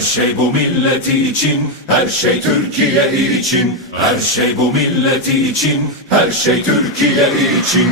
Her şey bu milleti için, her şey Türkiye için. Her şey bu milleti için, her şey Türkiye için.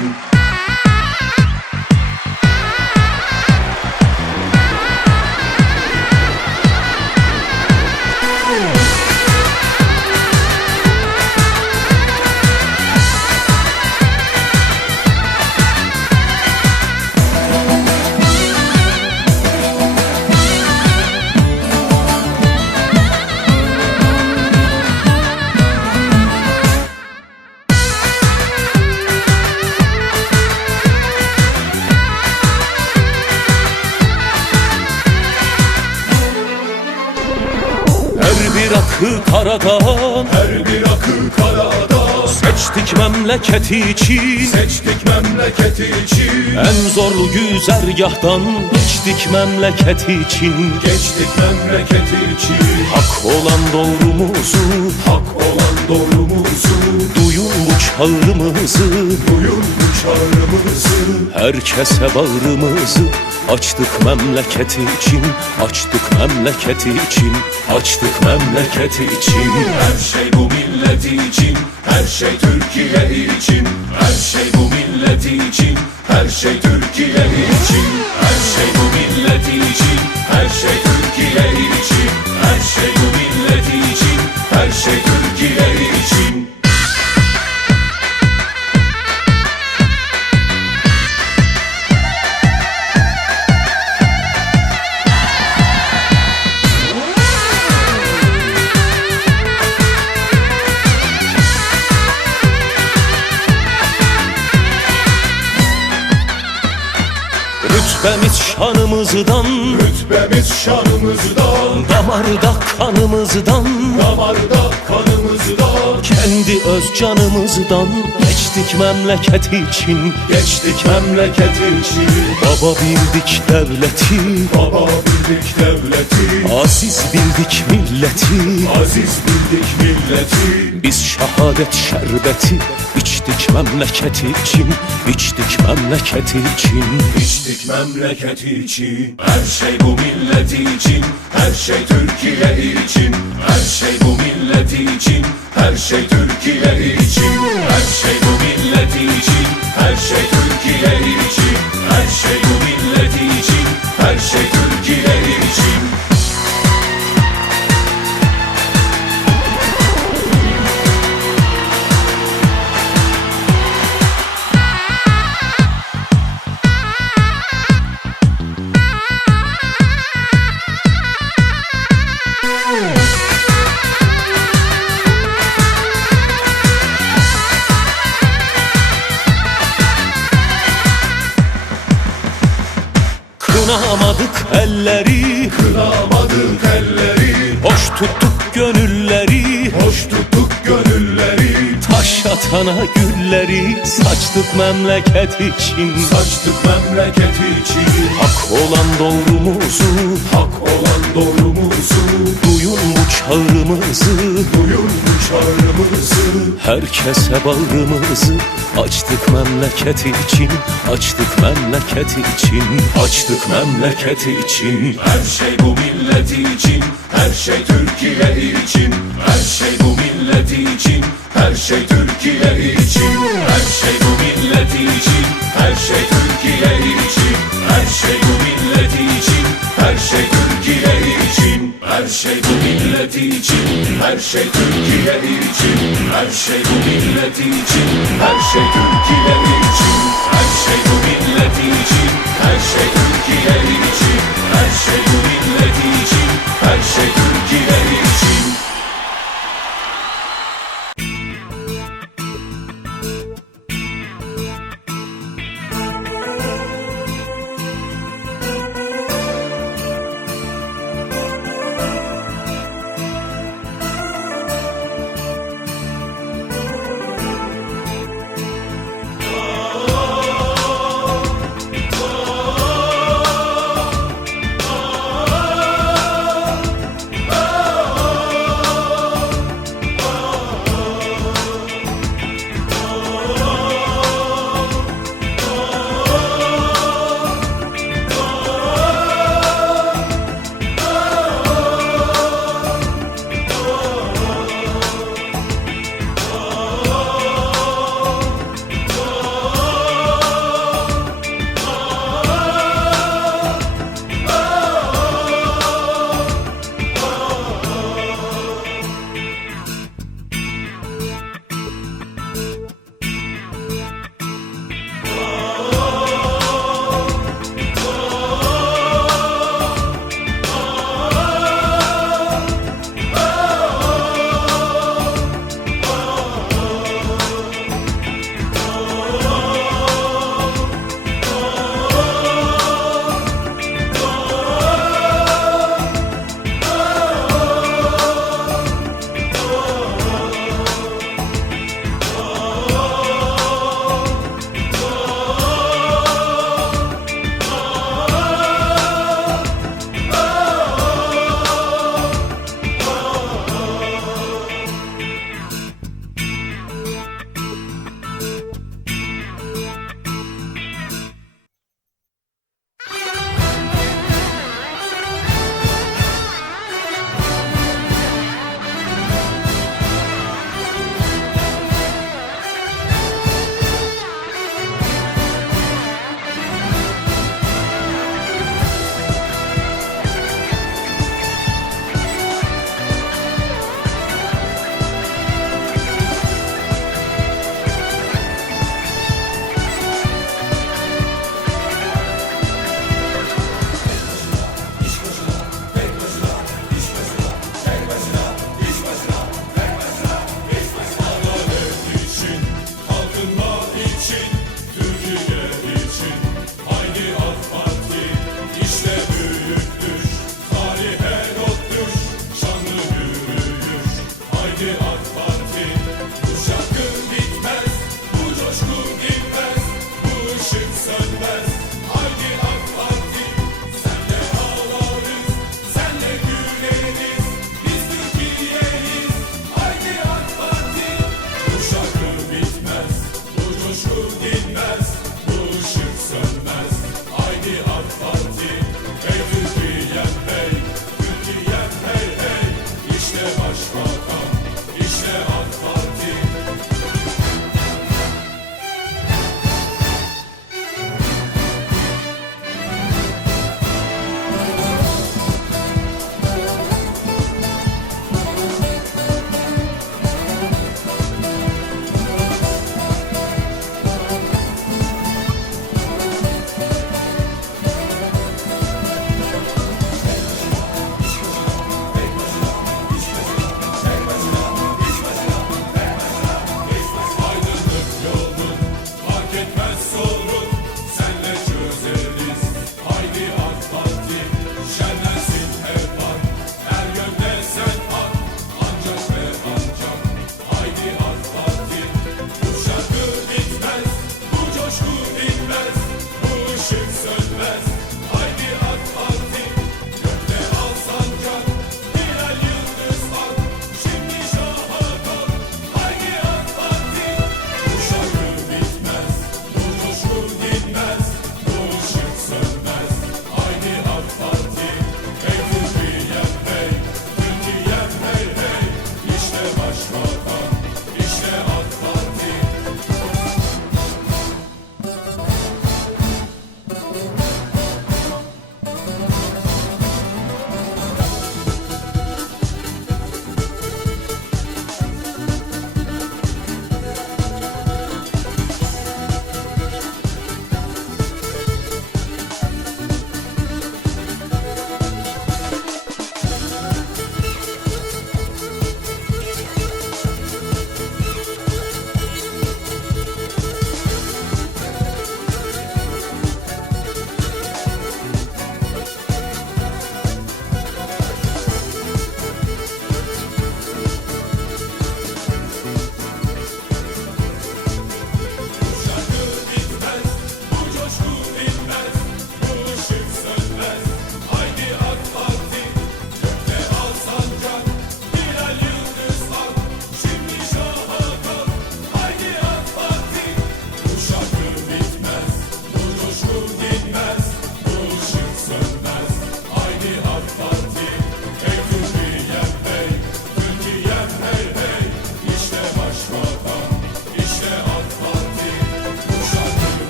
Akı karadan Her bir akı karada Seçtik memleketi için seçtik memleketi için. En zorlu güzergahtan Geçtik memleketi için Geçtik memleketi için. Hak olan doğrumuzu Hak olan doğrumuzu, çağrımızı duyun bu çağrımızı. Herkese bağrımızı Açtık memleketi için Açtık memleketi için Açtık memleketi için Her şey bu milleti için, her şey Türkiye için. Her şey bu milleti için, her şey Türkiye için. Her şey Rütbemiz şanımızdan. Rütbemiz şanımızdan, Damarda kanımızdan. Damarda kanımızdan. Kendi öz canımızdan. Geçtik memleketi için. Geçtik memleketi için, Baba bildik devleti. Baba bildik devleti. Aziz bildik milleti. Aziz bildik milleti, Biz şehadet şerbeti içtik memleketi için içtik memleketi için içtik memleketi için. Her şey bu milleti için, her şey Türkiye için. Her şey bu milleti için, her şey Türkiye elleri, Hoş tuttuk gönülleri. Hoş tuttuk gönülleri. Taş atana gülleri. Saçtık memleket için. Saçtık memleketi için, Hak olan doğrumuzu. Hak olan doğrumuzu. Duyun bu çağrımızı. Duyun bu çağrımızı, Herkese bağrımızı açtık memleketi için Açtık memleketi için Açtık memleketi için Her şey bu milleti için, her şey Türkiye için. Her şey bu milleti için, her şey Türkiye için. Her şey bu milleti için, her şey Türkiye için. Her şey bu milleti için, her şey Türkiye için. Her şey bu milleti için, her şey Türkiye için. Her şey bu milleti için, her şey Türkiye için. Her şey bu milleti için, her şey Türkiye için. Her şey bu milleti için, her şey Türkiye için.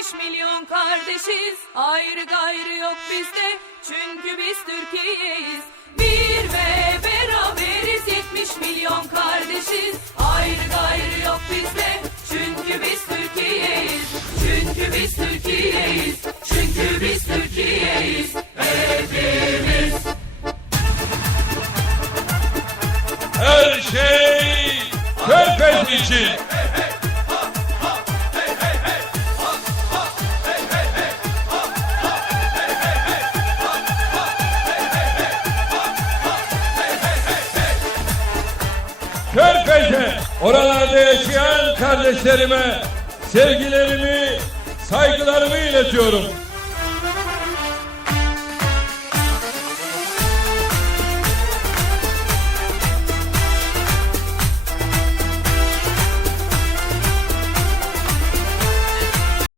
Milyon kardeşiz. Ayrı gayrı yok bizde Çünkü biz Türkiye'yiz. Bir ve beraberiz 70 milyon kardeşiz. Ayrı gayrı yok bizde Çünkü biz Türkiye'yiz. Çünkü biz Türkiye'yiz Körfez'e, oralarda yaşayan kardeşlerime sevgilerimi, saygılarımı iletiyorum.